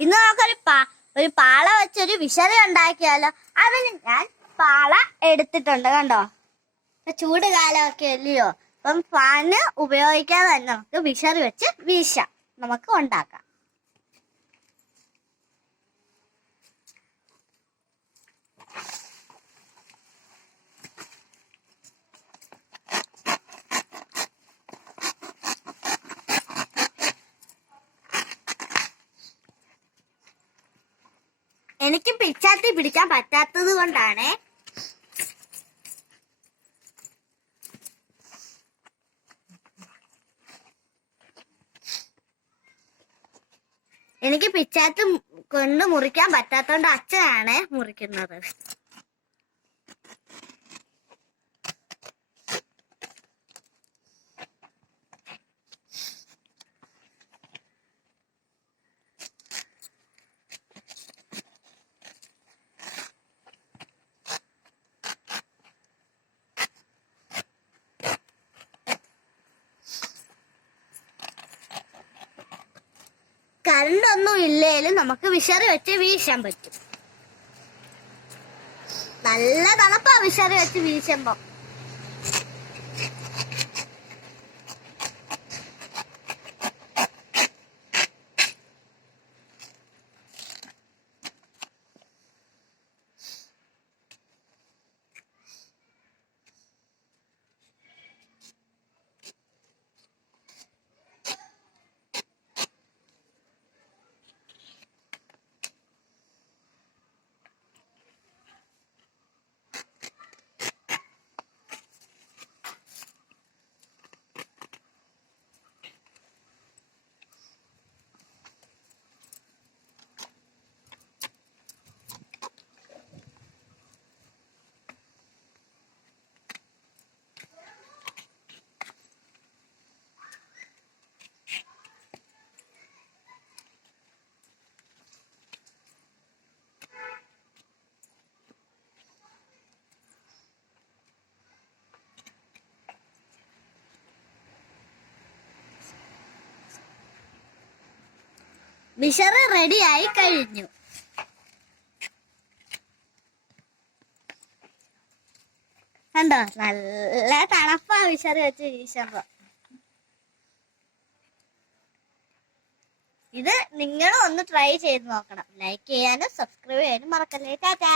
ഇന്ന് നമുക്കൊരു പാ ഒരു പാള വെച്ചൊരു വിഷറി ഉണ്ടാക്കിയാലോ? അതിന് ഞാൻ പാള എടുത്തിട്ടുണ്ട് കണ്ടോ? ചൂട് കാലമൊക്കെ അല്ലയോ? അപ്പം ഫാന് ഉപയോഗിക്കാതെ തന്നെ നമുക്ക് വിഷറി വെച്ച് വീശാം. നമുക്ക് ഉണ്ടാക്കാം. എനിക്ക് പിച്ചാത്തി പിടിക്കാൻ പറ്റാത്തത് കൊണ്ടാണ്. എനിക്ക് പിച്ചാത്തി കൊണ്ട് മുറിക്കാൻ പറ്റാത്തോണ്ട് അച്ഛനാണ് മുറിക്കുന്നത്. കറണ്ടൊന്നും ഇല്ലേലും നമുക്ക് വിഷറി വെച്ച് വീശാൻ പറ്റും. നല്ല തണുപ്പാ വിഷറി വെച്ച് വീശുമ്പോ. വിഷറ് റെഡിയായി കഴിഞ്ഞു. കണ്ടോ? നല്ല തണുപ്പാ വിശറി വെച്ച് വീശുമ്പോ. ഇത് നിങ്ങളും ഒന്ന് ട്രൈ ചെയ്ത് നോക്കണം. ലൈക്ക് ചെയ്യാനും സബ്സ്ക്രൈബ് ചെയ്യാനും മറക്കല്ലേ. ടാറ്റാ.